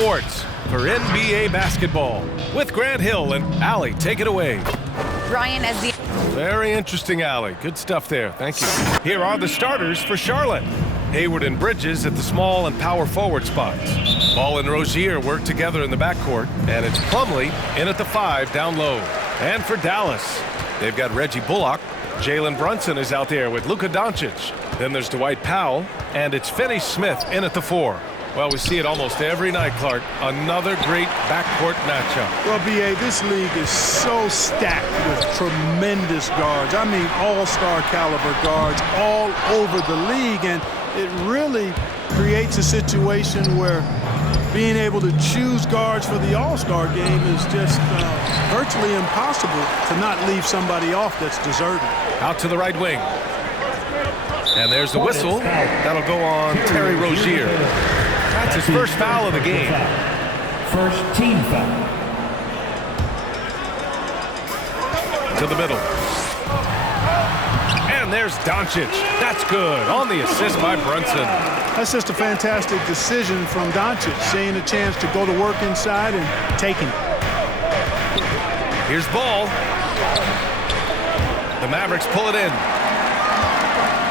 Sports for NBA basketball with Grant Hill and Allie. Take it away. Ryan, as the Very interesting, Allie. Good stuff there. Thank you. Here are the starters for Charlotte. Hayward and Bridges at the small and power forward spots. Ball and Rozier work together in the backcourt, and it's Plumlee in at the 5 down low. And for Dallas, they've got Reggie Bullock. Jalen Brunson is out there with Luka Doncic. Then there's Dwight Powell, and it's Finney Smith in at the 4. Well, we see it almost every night, Clark. Another great backcourt matchup. Well, B.A., this league is so stacked with tremendous guards. I mean, all-star caliber guards all over the league, and it really creates a situation where being able to choose guards for the all-star game is just virtually impossible to not leave somebody off that's deserving. Out to the right wing. And there's the whistle. That'll go on Terry Rozier. That's his first foul of the game. First team foul. To the middle. And there's Doncic. That's good. On the assist by Brunson. That's just a fantastic decision from Doncic, seeing a chance to go to work inside and taking it. Here's Ball. The Mavericks pull it in.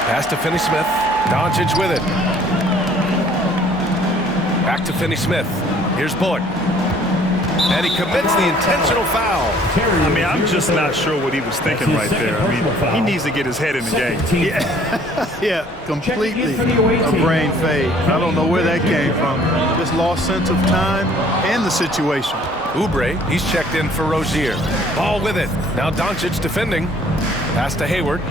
Pass to Finney Smith. Doncic with it. Back to Finney Smith. Here's Bullock. And he commits the intentional foul. I mean, I'm just not sure what he was thinking right there. I mean, he needs to get his head in the game. Yeah, completely a brain fade. I don't know where that came from. Just lost sense of time and the situation. Oubre, he's checked in for Rozier. Ball with it. Now Doncic defending. Pass to Hayward.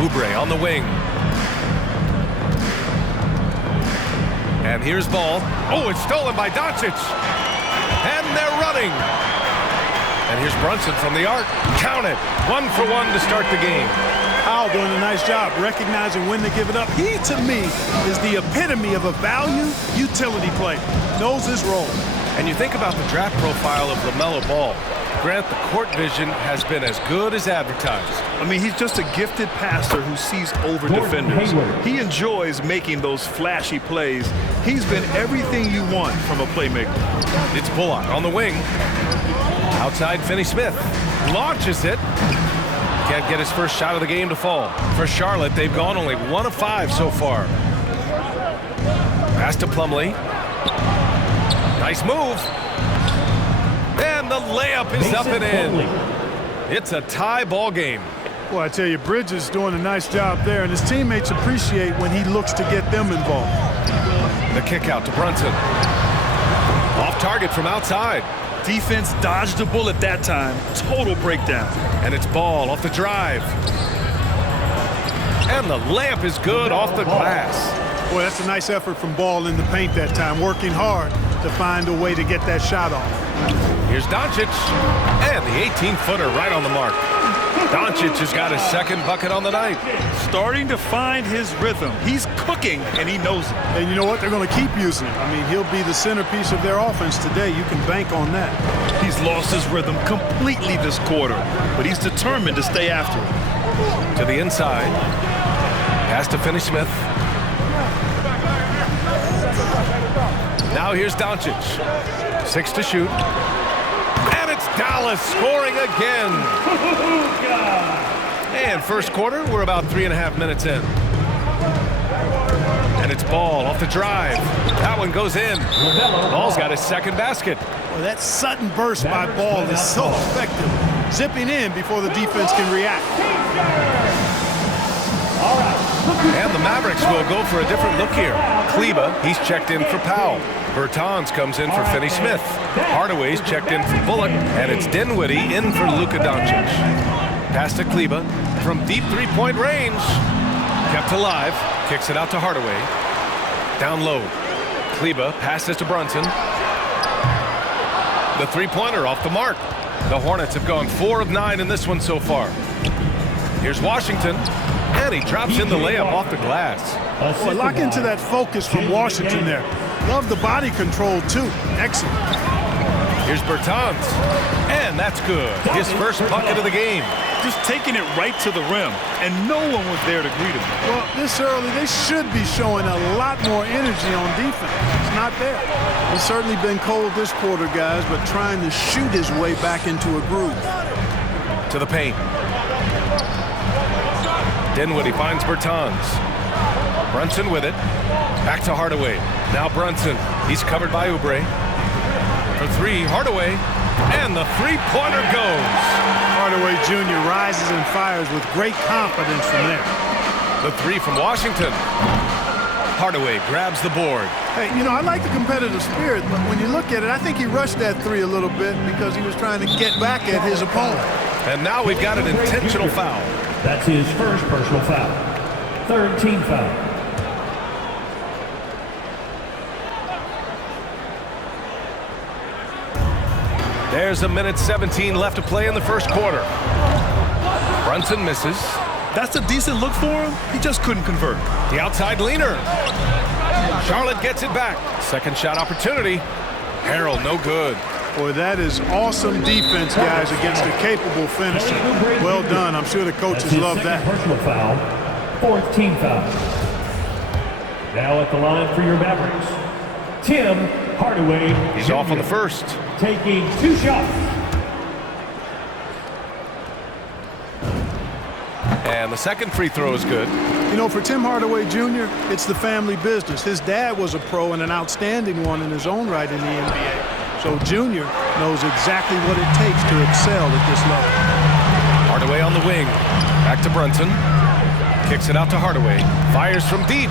Oubre on the wing. And here's Ball. Oh, it's stolen by Doncic. And they're running. And here's Brunson from the arc. Count it. 1 for 1 to start the game. Powell doing a nice job recognizing when to give it up. He, to me, is the epitome of a value utility player. Knows his role. And you think about the draft profile of LaMelo Ball. Grant, the court vision has been as good as advertised. I mean, he's just a gifted passer who sees over defenders. He enjoys making those flashy plays. He's been everything you want from a playmaker. It's Bullock on the wing. Outside Finney Smith. Launches it. Can't get his first shot of the game to fall. For Charlotte, they've gone only 1 of 5 so far. Pass to Plumlee. Nice move. And the layup is up and in. It's a tie ball game. Well, I tell you, Bridges is doing a nice job there, and his teammates appreciate when he looks to get them involved. The kick out to Brunson. Off target from outside. Defense dodged the bullet that time. Total breakdown. And it's Ball off the drive. And the layup is good off the glass. Boy, that's a nice effort from Ball in the paint that time, working hard to find a way to get that shot off. Here's Doncic. And the 18-footer right on the mark. Doncic has got his second bucket on the night. Starting to find his rhythm. He's cooking, and he knows it. And you know what? They're going to keep using him. I mean, he'll be the centerpiece of their offense today. You can bank on that. He's lost his rhythm completely this quarter, but he's determined to stay after it. To the inside. Pass to Finney Smith. Now here's Doncic. 6 to shoot. And it's Dallas scoring again. And first quarter, we're about 3.5 minutes in. And it's Ball off the drive. That one goes in. Ball's got his second basket. Well, that sudden burst by Ball is so effective. Zipping in before the defense can react. And the Mavericks will go for a different look here. Kleba, he's checked in for Powell. Bertans comes in for Finney Smith. Hardaway's checked in for Bullock. And it's Dinwiddie in for Luka Doncic. Pass to Kleba from deep three-point range. Kept alive. Kicks it out to Hardaway. Down low. Kleba passes to Brunson. The three-pointer off the mark. The Hornets have gone 4 of 9 in this one so far. Here's Washington. And he drops in the layup off the glass. Boy, lock into that focus from Washington there. Love the body control, too. Excellent. Here's Bertans. And that's good. His first bucket of the game. just taking it right to the rim, and no one was there to greet him. Well, this early, they should be showing a lot more energy on defense. It's not there. It's certainly been cold this quarter, guys, but trying to shoot his way back into a groove. To the paint. Dinwiddie finds Bertans. Brunson with it. Back to Hardaway. Now Brunson. He's covered by Oubre. For three, Hardaway. And the three-pointer goes. Hardaway Jr. rises and fires with great confidence from there. The three from Washington. Hardaway grabs the board. Hey, you know, I like the competitive spirit, but when you look at it, I think he rushed that three a little bit because he was trying to get back at his opponent. And now we've got an intentional foul. That's his first personal foul. Third team foul. There's a minute 17 left to play in the first quarter. Brunson misses. That's a decent look for him. He just couldn't convert. The outside leaner. Charlotte gets it back. Second shot opportunity. Harrell, no good. Boy, that is awesome defense, guys, against a capable finisher. Well done. I'm sure the coaches love that. Personal foul. Fourth team foul. Now at the line for your Mavericks, Tim Hardaway. He's off on the first. Taking two shots. And the second free throw is good. You know, for Tim Hardaway Jr., it's the family business. His dad was a pro and an outstanding one in his own right in the NBA. So Jr. knows exactly what it takes to excel at this level. Hardaway on the wing. Back to Brunson. Kicks it out to Hardaway. Fires from deep.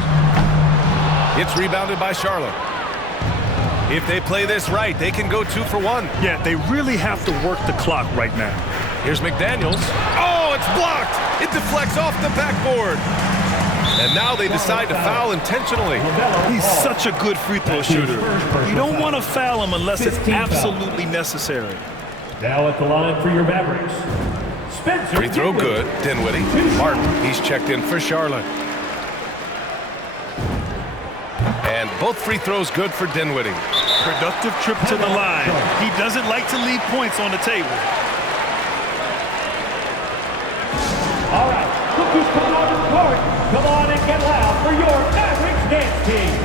It's rebounded by Charlotte. If they play this right, they can go 2 for 1. Yeah, they really have to work the clock right now. Here's McDaniels. Oh, it's blocked. It deflects off the backboard. And now they decide to foul intentionally. He's such a good free throw shooter. You don't want to foul him unless it's absolutely necessary. Now at the line for your Mavericks, Spencer. Free throw good. Dinwiddie. Martin, he's checked in for Charlotte. And both free throws good for Dinwiddie. Productive trip to the line. He doesn't like to leave points on the table. All right, cookies come on the court. Come on and get loud for your Mavericks dance team.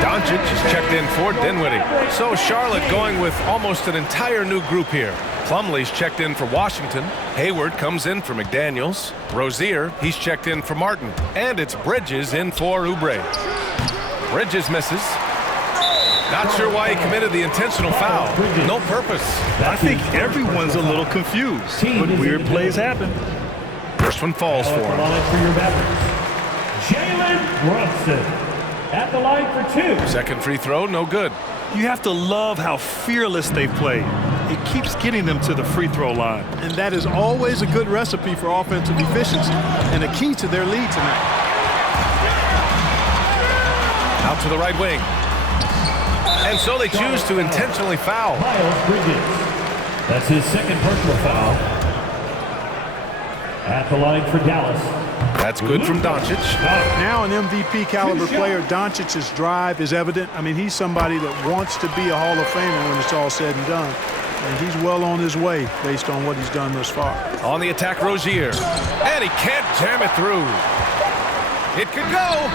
Doncic is checked in for Dinwiddie. So Charlotte going with almost an entire new group here. Plumlee's checked in for Washington. Hayward comes in for McDaniels. Rozier, he's checked in for Martin. And it's Bridges in for Oubre. Bridges misses. Not sure why he committed the intentional foul. No purpose. I think everyone's a little confused, but weird plays happen. First one falls for him. For your Mavericks, Jalen Brunson. At the line for 2. Second free throw, no good. You have to love how fearless they've played. It keeps getting them to the free throw line. And that is always a good recipe for offensive efficiency and a key to their lead tonight. Out to the right wing. And so they choose to intentionally foul. Miles Bridges. That's his second personal foul. At the line for Dallas. That's good from Doncic. Now an MVP caliber player, Doncic's drive is evident. I mean, he's somebody that wants to be a Hall of Famer when it's all said and done. And he's well on his way based on what he's done thus far. On the attack, Rozier. And he can't jam it through. It could go.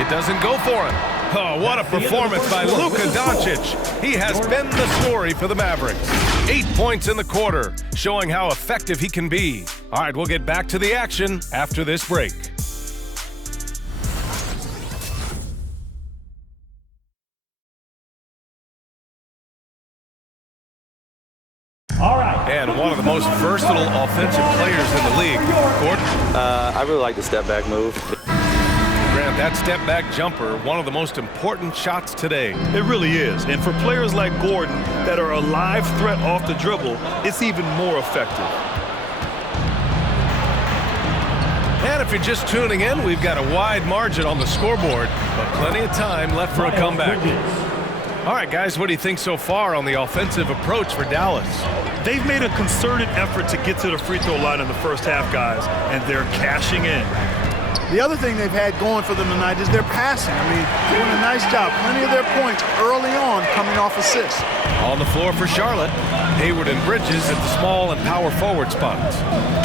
It doesn't go for him. Oh, what a performance by Luka Doncic. He has been the story for the Mavericks. 8 points in the quarter, showing how effective he can be. All right, we'll get back to the action after this break. All right. And one of the most versatile offensive players in the league. Gordon? I really like the step-back move. Grant, that step-back jumper, one of the most important shots today. It really is. And for players like Gordon that are a live threat off the dribble, it's even more effective. And if you're just tuning in, we've got a wide margin on the scoreboard, but plenty of time left for a comeback. All right, guys, what do you think so far on the offensive approach for Dallas? They've made a concerted effort to get to the free throw line in the first half, guys, and they're cashing in. The other thing they've had going for them tonight is their passing. I mean, doing a nice job. Plenty of their points early on coming off assists. On the floor for Charlotte, Hayward and Bridges at the small and power forward spots.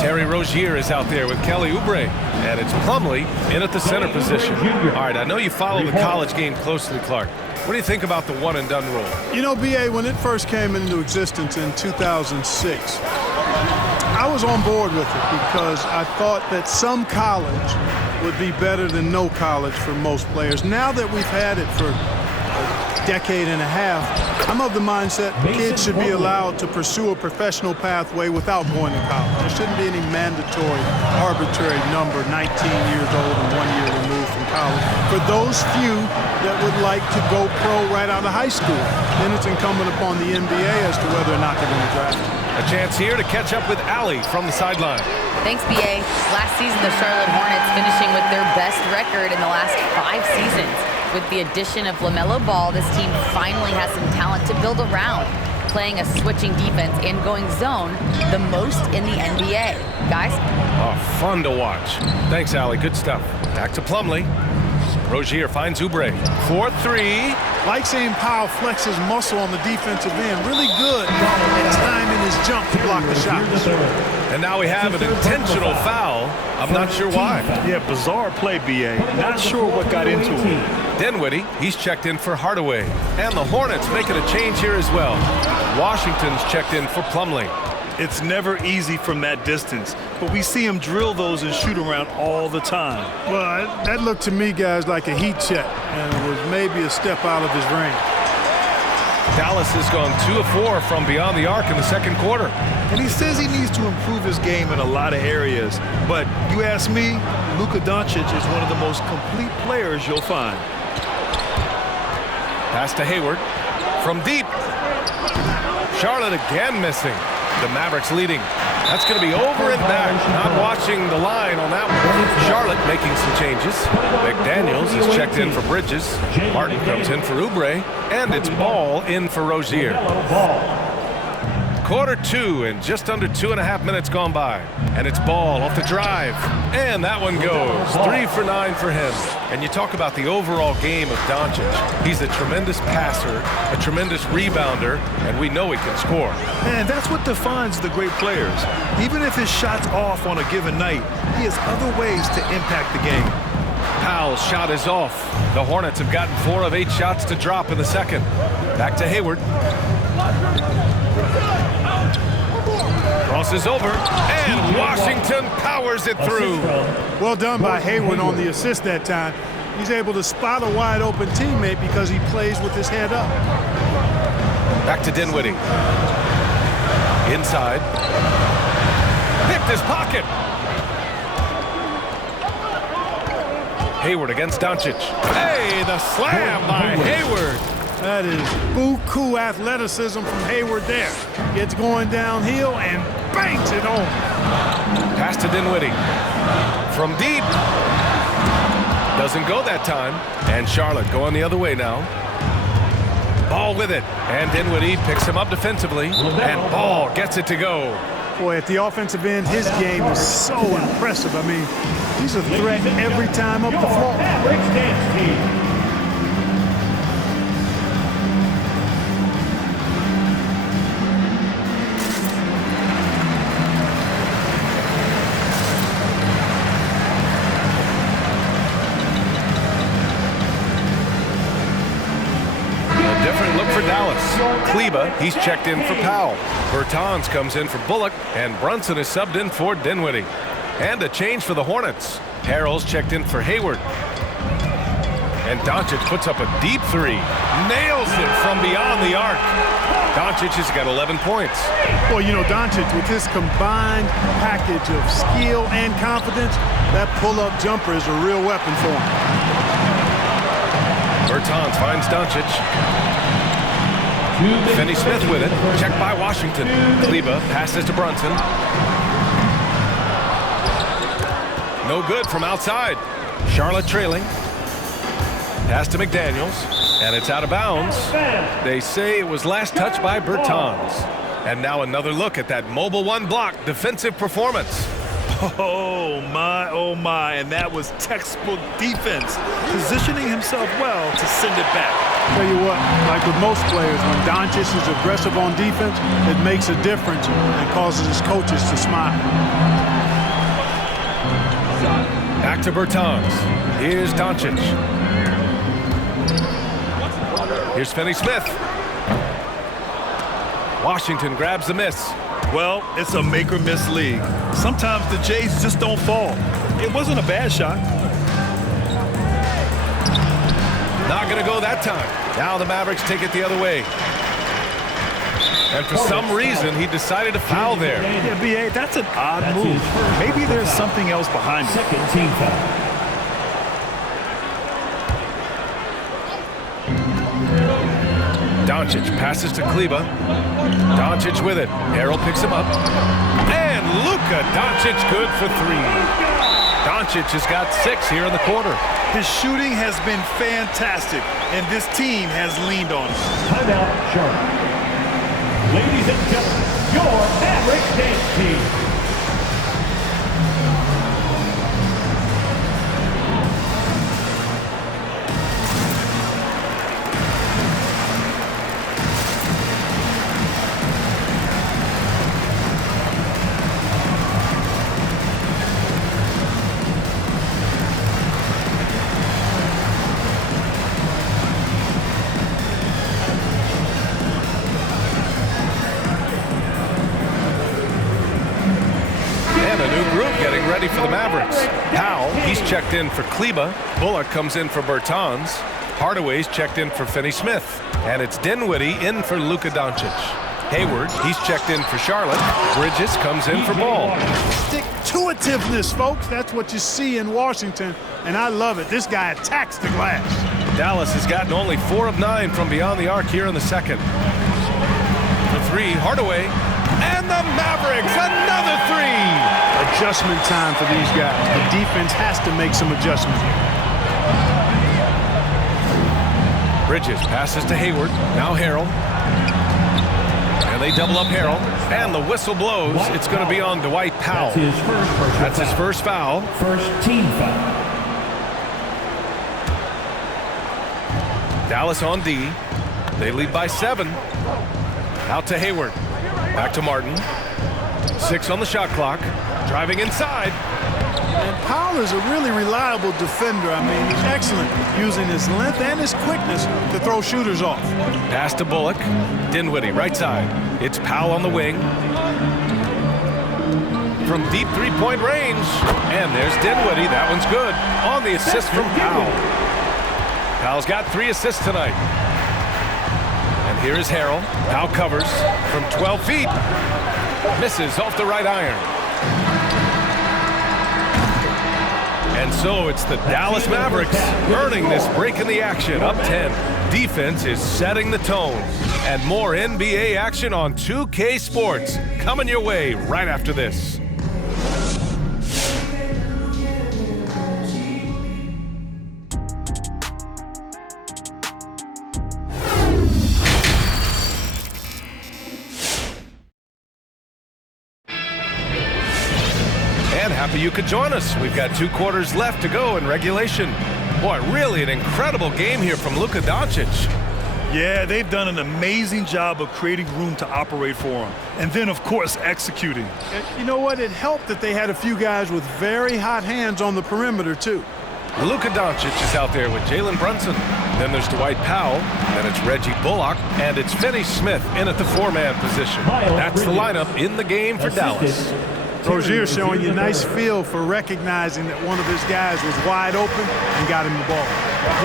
Terry Rozier is out there with Kelly Oubre, and it's Plumlee in at the center position. All right, I know you follow the college game closely, Clark. What do you think about the one-and-done rule? You know, B.A., when it first came into existence in 2006, I was on board with it because I thought that some college would be better than no college for most players. Now that we've had it for a decade and a half, I'm of the mindset kids should be allowed to pursue a professional pathway without going to college. There shouldn't be any mandatory, arbitrary number, 19 years old and 1 year removed from college. For those few that would like to go pro right out of high school, then it's incumbent upon the NBA as to whether or not they're going to draft them. A chance here to catch up with Allie from the sideline. Thanks, B.A. Last season, the Charlotte Hornets finishing with their best record in the last 5 seasons. With the addition of LaMelo Ball, this team finally has some talent to build around, playing a switching defense and going zone the most in the NBA. Guys? Oh, fun to watch. Thanks, Allie. Good stuff. Back to Plumlee. Rozier finds Oubre. 4-3. Like seeing Powell flex his muscle on the defensive end. Really good at timing his jump to block the shots. And now we have an intentional foul. I'm not sure why. Yeah, bizarre play, B.A. Not sure what got into him. Dinwiddie, he's checked in for Hardaway. And the Hornets making a change here as well. Washington's checked in for Plumlee. It's never easy from that distance, but we see him drill those and shoot around all the time. Well, that looked to me, guys, like a heat check, and it was maybe a step out of his range. Dallas has gone 2 of 4 from beyond the arc in the second quarter. And he says he needs to improve his game in a lot of areas. But you ask me, Luka Doncic is one of the most complete players you'll find. Pass to Hayward. From deep. Charlotte again missing. The Mavericks leading. That's going to be over and back. Not watching the line on that one. Charlotte making some changes. McDaniels is checked in for Bridges. Martin comes in for Oubre. And it's Ball in for Rozier. Quarter 2 and just under 2.5 minutes gone by. And it's Ball off the drive. And that one goes. 3 for 9 for him. And you talk about the overall game of Doncic. He's a tremendous passer, a tremendous rebounder, and we know he can score. And that's what defines the great players. Even if his shot's off on a given night, he has other ways to impact the game. Powell's shot is off. The Hornets have gotten 4 of 8 shots to drop in the second. Back to Hayward. Crosses over, and Washington powers it through. Well done by Hayward on the assist that time. He's able to spot a wide open teammate because he plays with his head up. Back to Dinwiddie. Inside. Picked his pocket. Hayward against Doncic. Hey, the slam by Hayward. That is buku athleticism from Hayward there. Gets going downhill and banks it home. Pass to Dinwiddie. From deep. Doesn't go that time. And Charlotte going the other way now. Ball with it. And Dinwiddie picks him up defensively. And Ball gets it to go. Boy, at the offensive end, his game is so impressive. I mean, he's a threat every time up the floor. Different look for Dallas. Kleba, he's checked in for Powell. Bertans comes in for Bullock, and Brunson is subbed in for Dinwiddie. And a change for the Hornets. Harrell's checked in for Hayward. And Doncic puts up a deep 3. Nails it from beyond the arc. Doncic has got 11 points. Well, you know, Doncic, with his combined package of skill and confidence, that pull-up jumper is a real weapon for him. Bertans finds Doncic. Finney-Smith with it. Checked by Washington. Kleba passes to Brunson. No good from outside. Charlotte trailing. Pass to McDaniels, and it's out of bounds. They say it was last touched by Bertans. And now another look at that Mobile One block defensive performance. Oh my, and that was textbook defense, positioning himself well to send it back. Tell you what, like with most players, when Doncic is aggressive on defense, it makes a difference and causes his coaches to smile. Back to Bertans. Here's Doncic. Here's Finney-Smith. Washington grabs the miss. Well, it's a make-or-miss league. Sometimes the Jays just don't fall. It wasn't a bad shot. Not going to go that time. Now the Mavericks take it the other way. And for some reason, he decided to foul there. Yeah, B.A., that's an odd move. Maybe there's something else behind it. Second team foul. Doncic passes to Kleber. Doncic with it. Harrell picks him up. And Luka Doncic good for three. Doncic has got 6 here in the quarter. His shooting has been fantastic, and this team has leaned on it. Timeout, Charlotte. Ladies and gentlemen, your Mavericks dance team. For the Mavericks. Powell, he's checked in for Kleber. Bullock comes in for Bertans. Hardaway's checked in for Finney-Smith. And it's Dinwiddie in for Luka Doncic. Hayward, he's checked in for Charlotte. Bridges comes in for Ball. Stick-to-itiveness, folks. That's what you see in Washington, and I love it. This guy attacks the glass. Dallas has gotten only 4 of 9 from beyond the arc here in the second. For 3, Hardaway. And the Mavericks, another 3! Adjustment time for these guys. The defense has to make some adjustments. Bridges passes to Hayward. Now Harrell. And they double up Harrell. And the whistle blows. It's going to be on Dwight Powell. That's his first foul. First team foul. Dallas on D. They lead by 7. Out to Hayward. Back to Martin. 6 on the shot clock. Driving inside. And Powell is a really reliable defender. I mean, he's excellent using his length and his quickness to throw shooters off. Pass to Bullock. Dinwiddie, right side. It's Powell on the wing. From deep three-point range. And there's Dinwiddie. That one's good. On the assist from Powell. Powell's got 3 assists tonight. And here is Harrell. Powell covers from 12 feet. Misses off the right iron. And so it's the Dallas Mavericks earning this break in the action, up 10. Defense is setting the tone. And more NBA action on 2K Sports coming your way right after this. Happy you could join us. We've got 2 quarters left to go in regulation. Boy, really an incredible game here from Luka Doncic. Yeah, they've done an amazing job of creating room to operate for him. And then, of course, executing. You know what? It helped that they had a few guys with very hot hands on the perimeter, too. Luka Doncic is out there with Jalen Brunson. Then there's Dwight Powell. Then it's Reggie Bullock. And it's Finney-Smith in at the 4-man position. That's the lineup in the game for Dallas. Rozier showing you a nice feel for recognizing that one of his guys was wide open and got him the ball.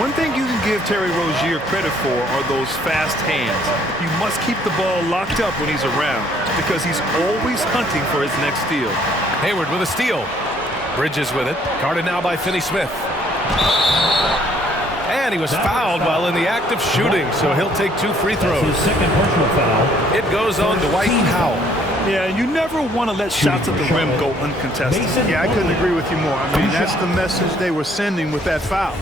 One thing you can give Terry Rozier credit for are those fast hands. You must keep the ball locked up when he's around because he's always hunting for his next steal. Hayward with a steal. Bridges with it. Guarded now by Finney-Smith. And he was fouled while in the act of shooting, so he'll take 2 free throws. His second personal foul. It goes on Dwight Powell. Yeah, you never want to let shots at the rim go uncontested. Yeah, I couldn't agree with you more. I mean, that's the message they were sending with that foul.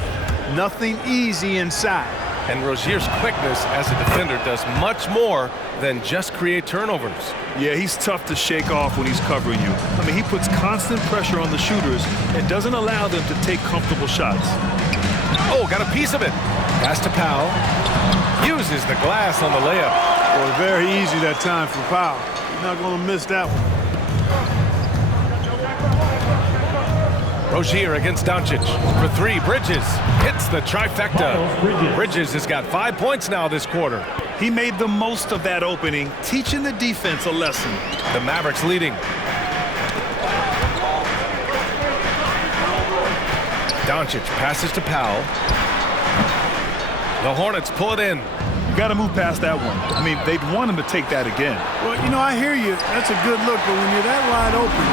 Nothing easy inside. And Rozier's quickness as a defender does much more than just create turnovers. Yeah, he's tough to shake off when he's covering you. I mean, he puts constant pressure on the shooters and doesn't allow them to take comfortable shots. Oh, got a piece of it. Pass to Powell. Uses the glass on the layup. Boy, very easy that time for Powell. He's not going to miss that one. Rozier against Doncic. For three, Bridges hits the trifecta. Bridges has got 5 points now this quarter. He made the most of that opening, teaching the defense a lesson. The Mavericks leading. Doncic passes to Powell. The Hornets pull it in. You got to move past that one. I mean, they'd want him to take that again. Well, you know, I hear you. That's a good look, but when you're that wide open,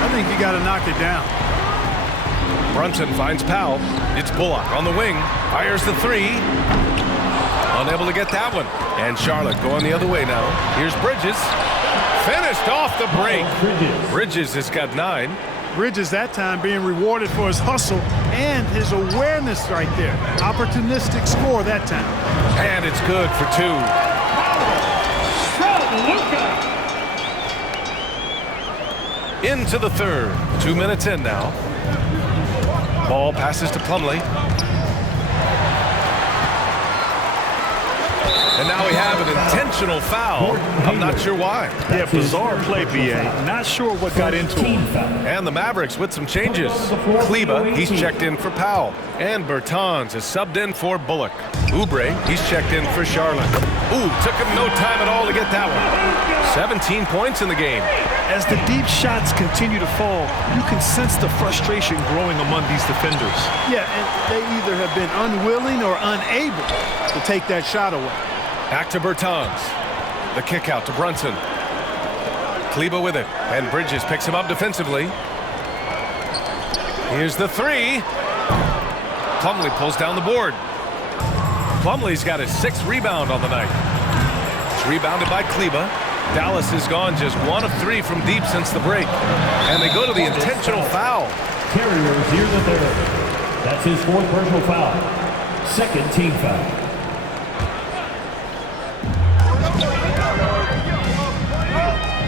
I think you got to knock it down. Brunson finds Powell. It's Bullock on the wing. Fires the three. Unable to get that one. And Charlotte going the other way now. Here's Bridges. Finished off the break. Bridges has got 9. Bridges that time being rewarded for his hustle and his awareness right there. Opportunistic score that time. And it's good for 2. Into the third. 2 minutes in now. Ball passes to Plumlee. And now we have an intentional foul. I'm not sure why. Yeah, bizarre play, B.A. Not sure what got into him. And the Mavericks with some changes. Kleba, he's checked in for Powell. And Bertans is subbed in for Bullock. Oubre, he's checked in for Charlotte. Ooh, took him no time at all to get that one. 17 points in the game. As the deep shots continue to fall, you can sense the frustration growing among these defenders. Yeah, and they either have been unwilling or unable to take that shot away. Back to Bertans. The kick out to Brunson. Kleba with it. And Bridges picks him up defensively. Here's the three. Plumlee pulls down the board. Plumlee's got his 6th rebound on the night. It's rebounded by Kleba. Dallas has gone just 1 of 3 from deep since the break. And they go to the intentional foul. Terry Rozier the third. That's his 4th personal foul. 2nd team foul.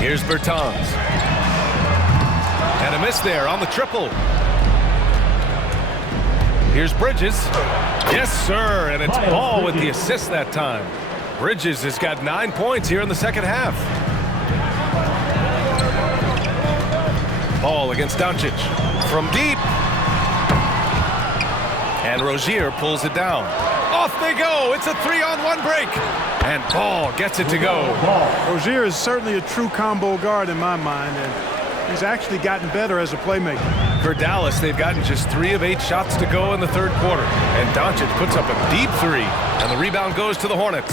Here's Bertans. And a miss there on the triple. Here's Bridges. Yes, sir. And it's Ball with the assist that time. Bridges has got 9 points here in the second half. Ball against Doncic. From deep. And Rozier pulls it down. Off they go. It's a 3-on-1 break. And Ball gets it to go. Rozier is certainly a true combo guard in my mind, and he's actually gotten better as a playmaker. For Dallas, they've gotten just 3 of 8 shots to go in the third quarter. And Doncic puts up a deep 3. And the rebound goes to the Hornets.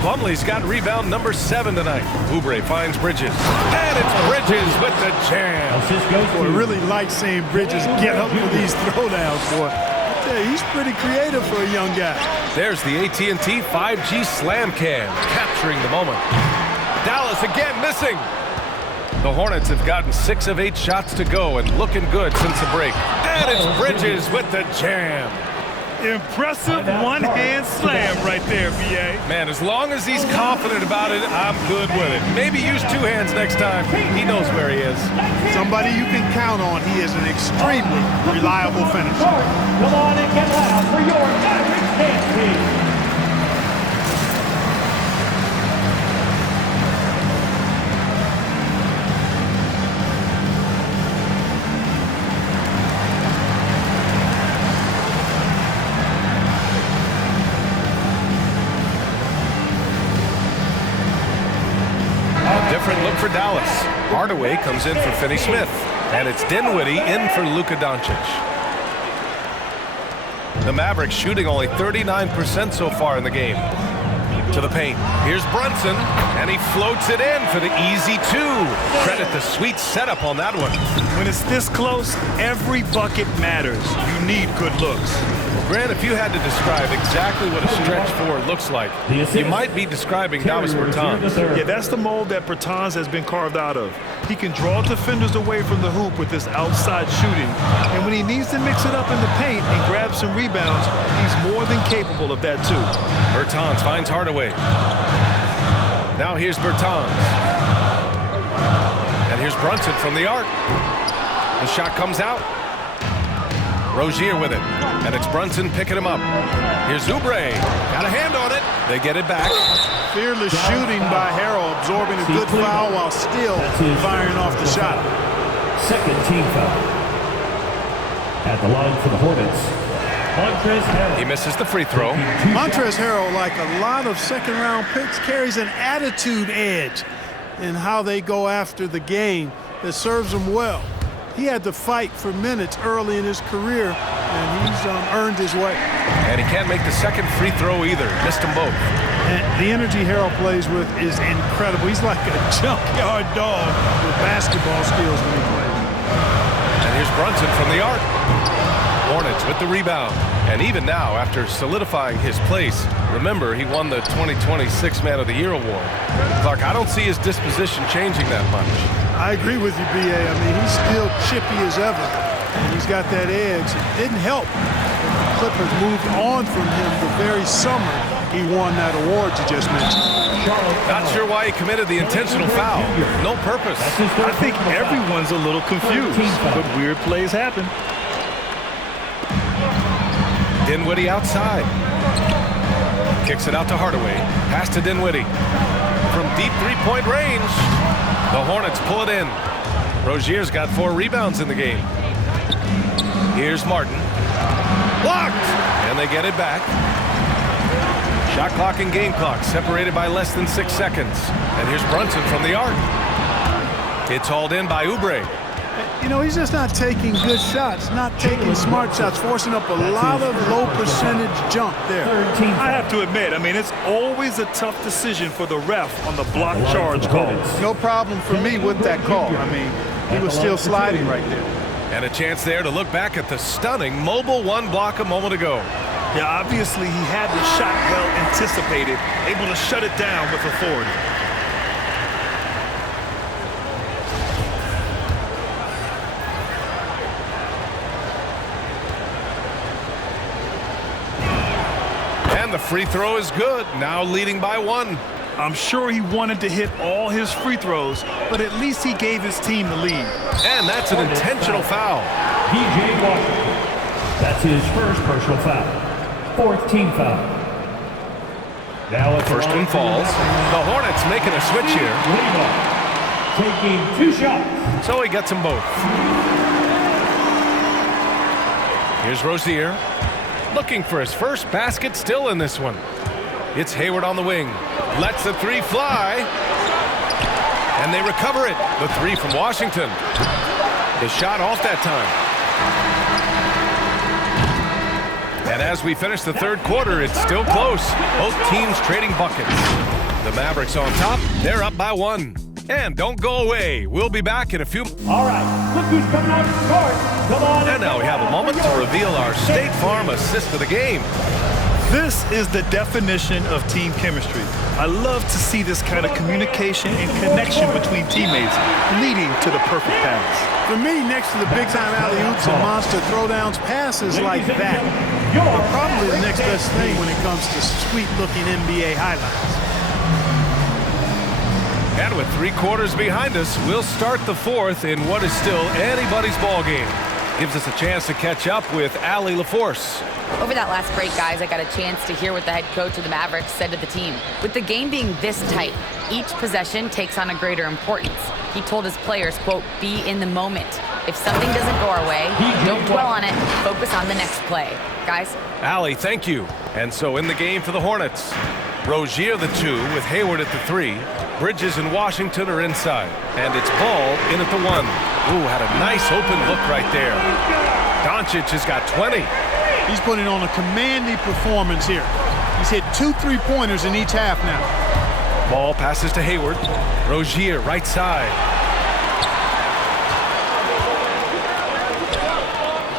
Plumlee's got rebound number 7 tonight. Oubre finds Bridges. And it's Bridges with the jam. Boy, I really like seeing Bridges get up for these throwdowns, boy. He's pretty creative for a young guy. There's the AT&T 5G Slam Cam, capturing the moment. Dallas again missing. The Hornets have gotten 6 of 8 shots to go and looking good since the break. And it's Bridges with the jam. Impressive one-hand slam right there, B.A. Man, as long as he's confident about it, I'm good with it. Maybe use 2 hands next time. He knows where he is. Somebody you can count on. He is an extremely reliable finisher. Come on and get loud for your Mavericks dance team. Different look for Dallas. Hardaway comes in for Finney Smith. And it's Dinwiddie in for Luka Doncic. The Mavericks shooting only 39% so far in the game. To the paint. Here's Brunson. And he floats it in for the easy 2. Credit the sweet setup on that one. When it's this close, every bucket matters. You need good looks. Grant, if you had to describe exactly what a stretch four looks like, you might be describing Davis Bertans. Yeah, that's the mold that Bertans has been carved out of. He can draw defenders away from the hoop with this outside shooting. And when he needs to mix it up in the paint and grab some rebounds, he's more than capable of that too. Bertans finds Hardaway. Now here's Bertans. And here's Brunson from the arc. The shot comes out. Rozier with it. And it's Brunson picking him up. Here's Oubre. Got a hand on it. They get it back. Fearless shooting by Harrell, absorbing a good foul while still firing off the shot. Second team foul. At the line for the Hornets, Montrezl Harrell. He misses the free throw. Montrezl Harrell, like a lot of second-round picks, carries an attitude edge in how they go after the game that serves him well. He had to fight for minutes early in his career, and he's earned his way. And he can't make the second free throw either. Missed them both. And the energy Harrell plays with is incredible. He's like a junkyard dog with basketball skills when he plays. And here's Brunson from the arc. Hornets with the rebound. And even now, after solidifying his place, remember, he won the 2020 Sixth Man of the Year award. Clark, I don't see his disposition changing that much. I agree with you, B.A. I mean, he's still chippy as ever. And he's got that edge. It didn't help. The Clippers moved on from him the very summer he won that award you just mentioned. Not sure why he committed the intentional foul. No purpose. I think everyone's a little confused, but weird plays happen. Dinwiddie outside. Kicks it out to Hardaway. Pass to Dinwiddie. From deep three-point range, the Hornets pull it in. Rozier's got 4 rebounds in the game. Here's Martin. Blocked! And they get it back. Shot clock and game clock separated by less than 6 seconds. And here's Brunson from the arc. It's hauled in by Oubre. You know, he's just not taking good shots, not taking smart shots, forcing up a lot of low percentage jump there. I have to admit, I mean, it's always a tough decision for the ref on the block charge call. No problem for me with that call. I mean, he was still sliding right there. And a chance there to look back at the stunning mobile one block a moment ago. Yeah, obviously he had the shot well anticipated, able to shut it down with authority. And the free throw is good, now leading by 1. I'm sure he wanted to hit all his free throws, but at least he gave his team the lead. And that's an intentional foul. P.J. Washington. That's his first personal foul. 4th team foul. Now at the First one falls. The Hornets making a switch here. Taking 2 shots. So he gets them both. Here's Rozier. Looking for his first basket still in this one. It's Hayward on the wing. Lets the 3 fly. And they recover it. The 3 from Washington. The shot off that time. And as we finish the third quarter, it's still close. Both teams trading buckets. The Mavericks on top. They're up by 1. And don't go away. We'll be back in a few. All right, look who's coming out of the court. Come on. And now we have a moment to reveal our State Farm assist of the game. This is the definition of team chemistry. I love to see this kind of communication and connection between teammates leading to the perfect pass. For me, next to the big-time alley-oops and monster throwdowns, passes like that are probably the next best thing when it comes to sweet-looking NBA highlights. And with 3 quarters behind us, we'll start the 4th in what is still anybody's ball game. Gives us a chance to catch up with Allie LaForce. Over that last break, guys, I got a chance to hear what the head coach of the Mavericks said to the team. With the game being this tight, each possession takes on a greater importance. He told his players, quote, be in the moment. If something doesn't go our way, don't dwell on it. Focus on the next play. Guys? Allie, thank you. And so in the game for the Hornets, Rozier the 2 with Hayward at the 3. Bridges and Washington are inside. And it's Ball in at the 1. Ooh, had a nice open look right there. Doncic has got 20. He's putting on a commanding performance here. He's hit 2 3-pointers in each half now. Ball passes to Hayward. Rozier, right side.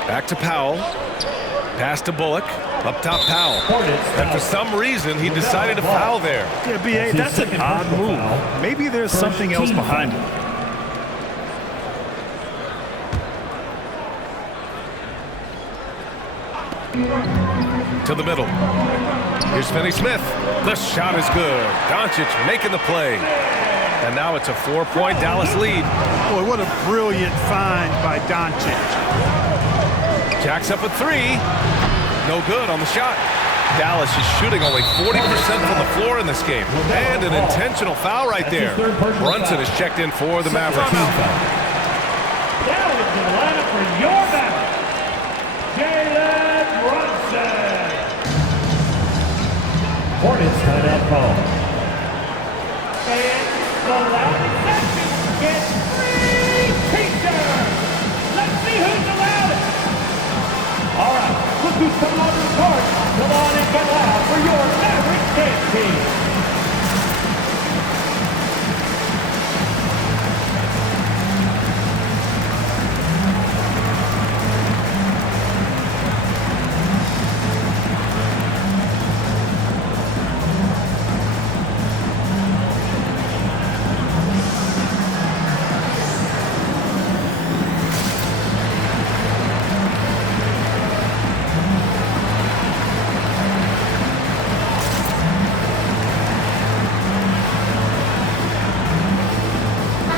Back to Powell. Pass to Bullock. Up top, Powell. Hornets And for foul. some reason, he decided to foul there. Yeah, B.A., that's an odd move. Maybe there's something else behind it. To the middle. Here's Finney-Smith. The shot is good. Doncic making the play. And now it's a 4-point Dallas lead. Boy, what a brilliant find by Doncic. Jacks up a three. No good on the shot. Dallas is shooting only 40% from the floor in this game. And an intentional foul right there. Brunson is checked in for the Mavericks. Now into the lineup for your Mavericks, Jalen Brunson. Hornets timeout call. And the loudest section gets free t-shirts. Let's see who's the loudest. All right, look who's coming on the court. Come on and get loud for your Mavericks dance team.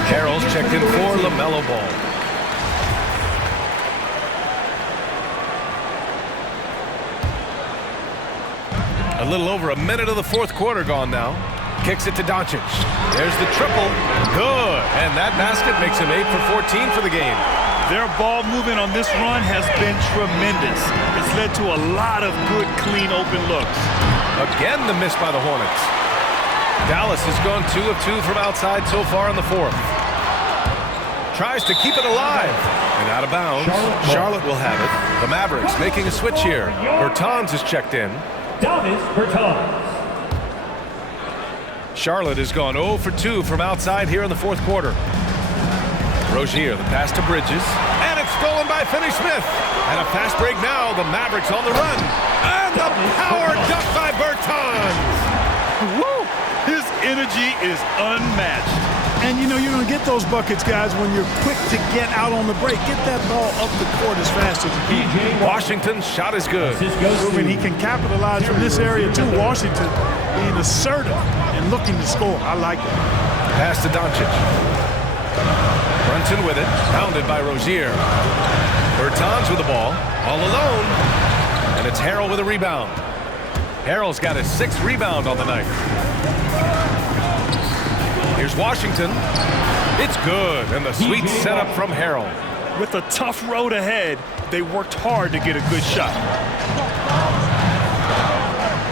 Carroll's checked in for LaMelo Ball. A little over a minute of the fourth quarter gone now. Kicks it to Doncic. There's the triple. Good. And that basket makes him 8 for 14 for the game. Their ball movement on this run has been tremendous. It's led to a lot of good, clean, open looks. Again, the miss by the Hornets. Dallas has gone 2 of 2 from outside so far in the fourth. Tries to keep it alive. And out of bounds. Charlotte will have it. The Mavericks making a switch here. Bertans is checked in. Davis Bertans. Charlotte has gone 0 for 2 from outside here in the fourth quarter. Rozier, the pass to Bridges. And it's stolen by Finney-Smith. And a fast break now. The Mavericks on the run. And the power dunk by Bertans. Woo! His energy is unmatched. And you know you're going to get those buckets, guys, when you're quick to get out on the break. Get that ball up the court as fast as you can. Washington's shot is good. Proving he can capitalize from this area, too. Washington being assertive and looking to score. I like it. Pass to Doncic. Brunson with it. Pounded by Rozier. Bertans with the ball. All alone. And it's Harrell with a rebound. Harrell's got his 6th rebound on the night. Here's Washington. It's good. And the sweet setup from Harrell. With a tough road ahead, they worked hard to get a good shot.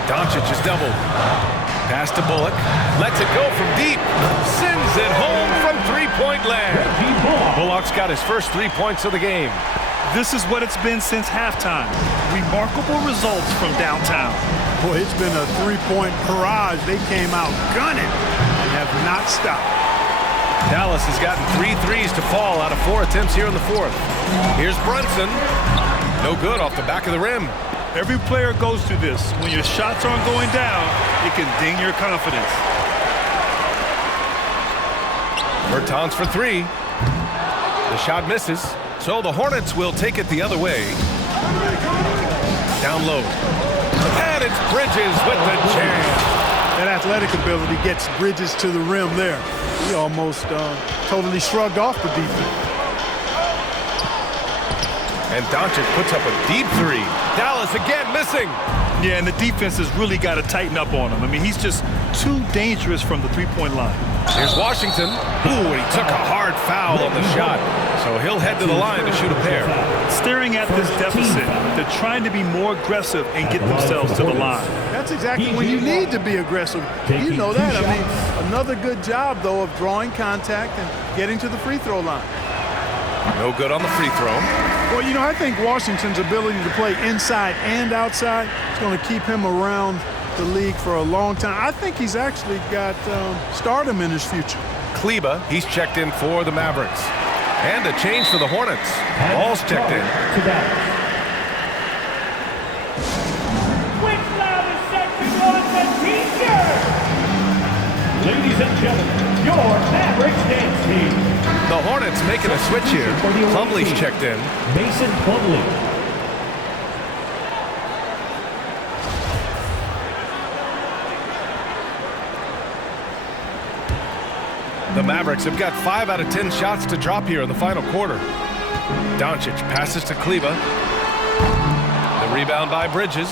Doncic is doubled. Pass to Bullock. Lets it go from deep. Sends it home from three-point land. Bullock's got his first 3 points of the game. This is what it's been since halftime. Remarkable results from downtown. Boy, it's been a three-point barrage. They came out gunning and have not stopped. Dallas has gotten 3 threes to fall out of 4 attempts here in the fourth. Here's Brunson. No good off the back of the rim. Every player goes through this. When your shots aren't going down, it can ding your confidence. Bertans for 3. The shot misses. So the Hornets will take it the other way. Down low. And it's Bridges with the jam. That athletic ability gets Bridges to the rim there. He almost totally shrugged off the defense. And Doncic puts up a deep 3. Dallas again missing. Yeah, and the defense has really got to tighten up on him. I mean, he's just too dangerous from the three-point line. Here's Washington. Ooh, and he took a hard foul on the shot. So he'll head to the line to shoot a pair. Staring at this deficit, they're trying to be more aggressive and get themselves to the line. That's exactly when you need to be aggressive. You know that. I mean, another good job, though, of drawing contact and getting to the free throw line. No good on the free throw. Well, you know, I think Washington's ability to play inside and outside is going to keep him around the league for a long time. I think he's actually got stardom in his future. Kleba, he's checked in for the Mavericks. And a change for the Hornets. Ball's checked in. Ladies and gentlemen, your Mavericks dance team. The Hornets making a switch here. Plumlee's checked in. Mason Plumlee. The Mavericks have got 5 out of 10 shots to drop here in the final quarter. Doncic passes to Kleber. The rebound by Bridges.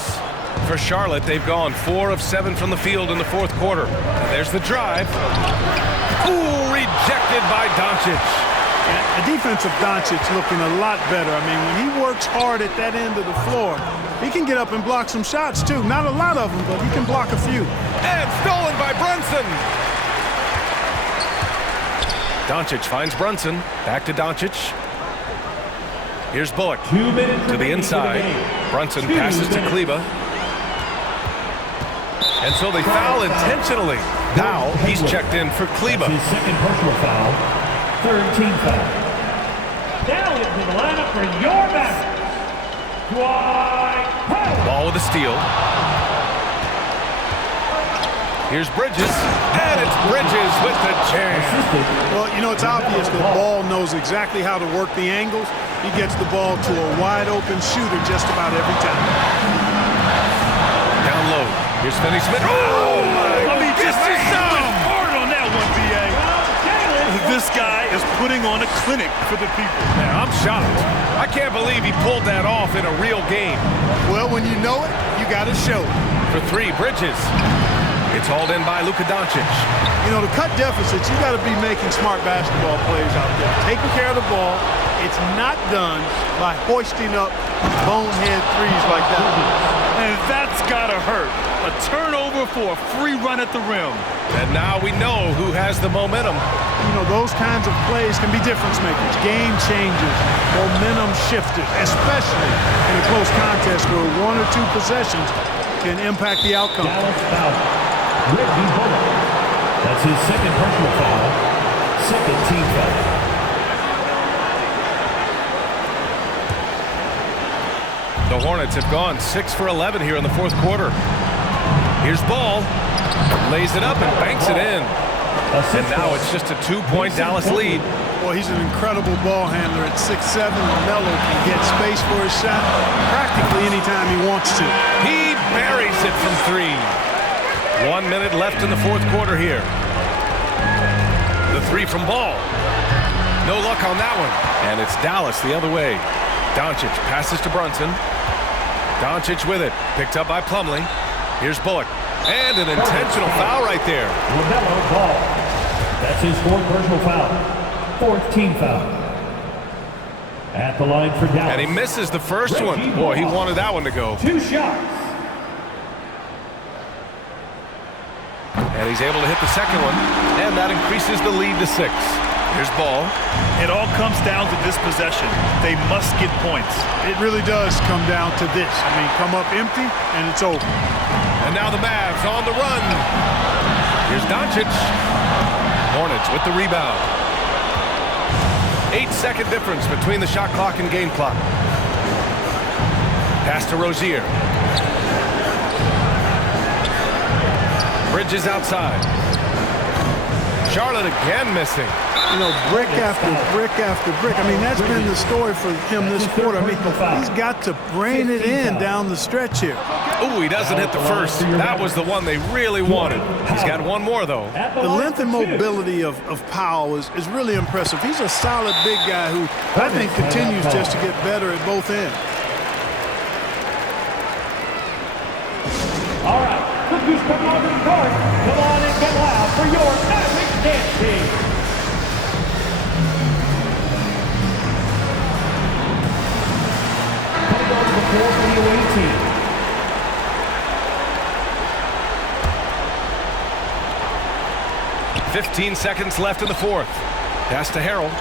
For Charlotte, they've gone 4 of 7 from the field in the fourth quarter. And there's the drive. Ooh, rejected by Doncic. The defense of Doncic looking a lot better. I mean, when he works hard at that end of the floor, he can get up and block some shots, too. Not a lot of them, but he can block a few. And stolen by Brunson. Doncic finds Brunson. Back to Doncic. Here's Bullock 2 minutes to the inside. Brunson passes to Kleber. And so they foul intentionally. Now he's checked in for Kleber. His second personal foul. Third team foul. Now into the lineup for your Mavericks. Dwight Howard. Ball with a steal. Here's Bridges. And it's Bridges with the jam. Well, you know, it's obvious that Ball knows exactly how to work the angles. He gets the ball to a wide-open shooter just about every time. Down low. Here's Finney-Smith. Oh, my! I mean, just hard on that one, B.A. Jalen. This guy is putting on a clinic for the people. Man, I'm shocked. I can't believe he pulled that off in a real game. Well, when you know it, you got to show it. For 3, Bridges. It's hauled in by Luka Doncic. You know, to cut deficits, you got to be making smart basketball plays out there. Taking care of the ball. It's not done by hoisting up bonehead threes like that. And that's got to hurt. A turnover for a free run at the rim. And now we know who has the momentum. You know, those kinds of plays can be difference makers, game changers, momentum shifters, especially in a close contest where 1 or 2 possessions can impact the outcome. Dallas foul. Reggie Bullock. That's his second personal foul. Second team foul. The Hornets have gone 6 for 11 here in the fourth quarter. Here's Ball. Lays it up and banks it in. And now it's just a 2-point Dallas lead. Well, he's an incredible ball handler at 6'7". LaMelo can get space for his shot practically anytime he wants to. He buries it from 3. 1 minute left in the fourth quarter here. The 3 from Ball. No luck on that one. And it's Dallas the other way. Doncic passes to Brunson. Doncic with it. Picked up by Plumlee. Here's Bullock. And an intentional foul right there. LaMelo Ball. That's his fourth personal foul. Fourth team foul. At the line for Dallas. And he misses the first one. Boy, he wanted that one to go. 2 shots. And he's able to hit the second one. And that increases the lead to 6. Here's Ball. It all comes down to this possession. They must get points. It really does come down to this. I mean, come up empty, and it's over. And now the Mavs on the run. Here's Doncic. Hornets with the rebound. 8-second difference between the shot clock and game clock. Pass to Rozier. Bridges outside. Charlotte again missing. You know, brick after brick after brick. I mean, that's been the story for him this quarter. I mean, he's got to rein it in down the stretch here. Ooh, he doesn't hit the first. That was the one they really wanted. He's got one more, though. The length and mobility of Powell is really impressive. He's a solid big guy who I think continues just to get better at both ends. All right, look who's coming onto the court. Come on and get loud for your Mavericks dance team. Coming on the floor for the away team. $15 seconds left in the fourth. Pass to Harrell.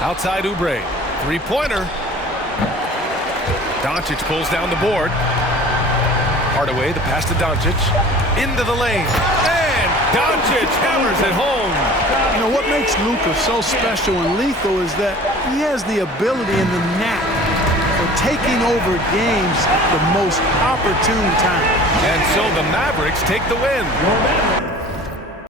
Outside Oubre. Three-pointer. Doncic pulls down the board. Hardaway, the pass to Doncic. Into the lane. And Doncic hammers it home. You know, what makes Luka so special and lethal is that he has the ability and the knack for taking over games at the most opportune time. And so the Mavericks take the win. Your Mavericks